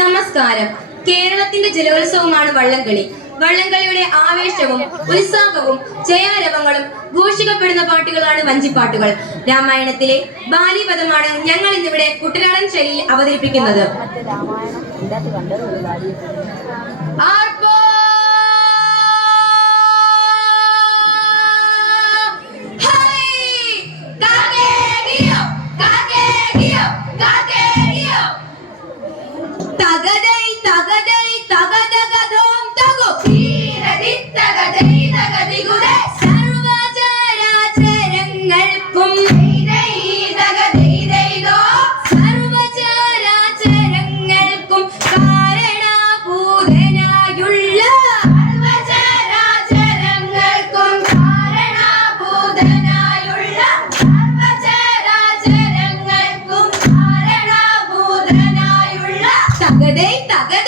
നമസ്കാരം. കേരളത്തിന്റെ ജലോത്സവമാണ് വള്ളംകളി. വള്ളംകളിയുടെ ആവേശവും ഉത്സാഹവും ജയാരവങ്ങളും ഘോഷിക്കപ്പെടുന്ന പാട്ടുകളാണ് വഞ്ചിപ്പാട്ടുകൾ. രാമായണത്തിലെ ബാലിപദമാണ് ഞങ്ങൾ ഇന്നിവിടെ കുട്ടനാടൻ ശൈലിയിൽ അവതരിപ്പിക്കുന്നത്. ആർപ്പോ അതെ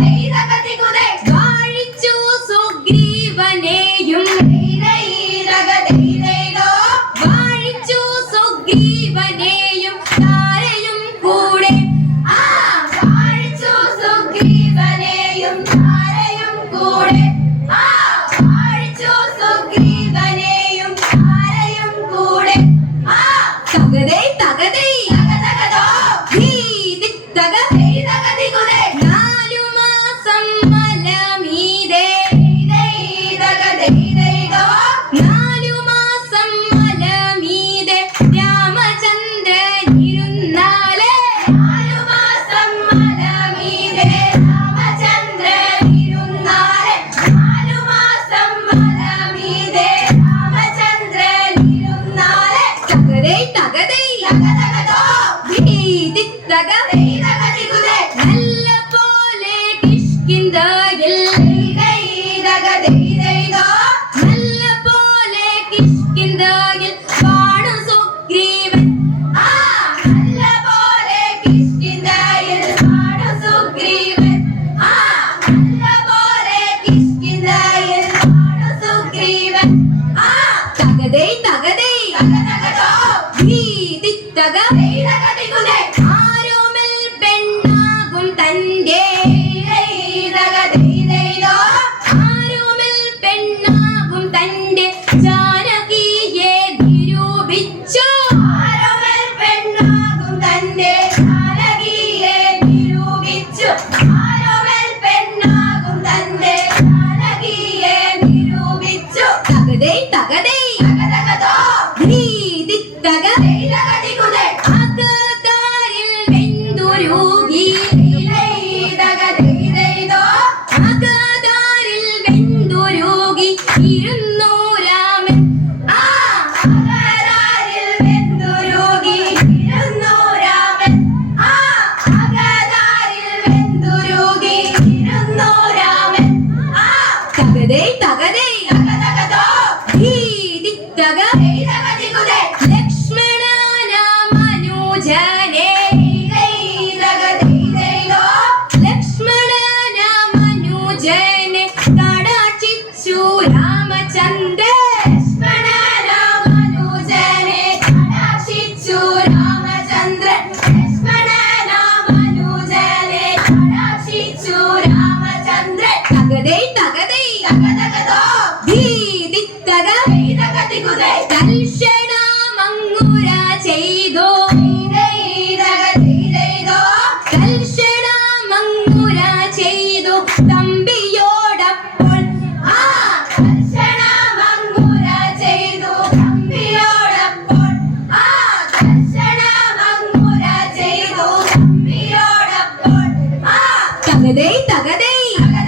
da galera. പെണ്ണിന്റെ ആരോമിൽ പെണ്ണാകും തന്റെ ജാനകിയെ നിരൂപിച്ചു. ആരോമിൽ പെണ്ണാകും തന്റെ ജാനകിയെ നിരൂപിച്ചു. ആരോമിൽ പെണ്ണാകും തന്റെ ജാനകിയെ നിരൂപിച്ചു. തകതേ തകതേ. 小个子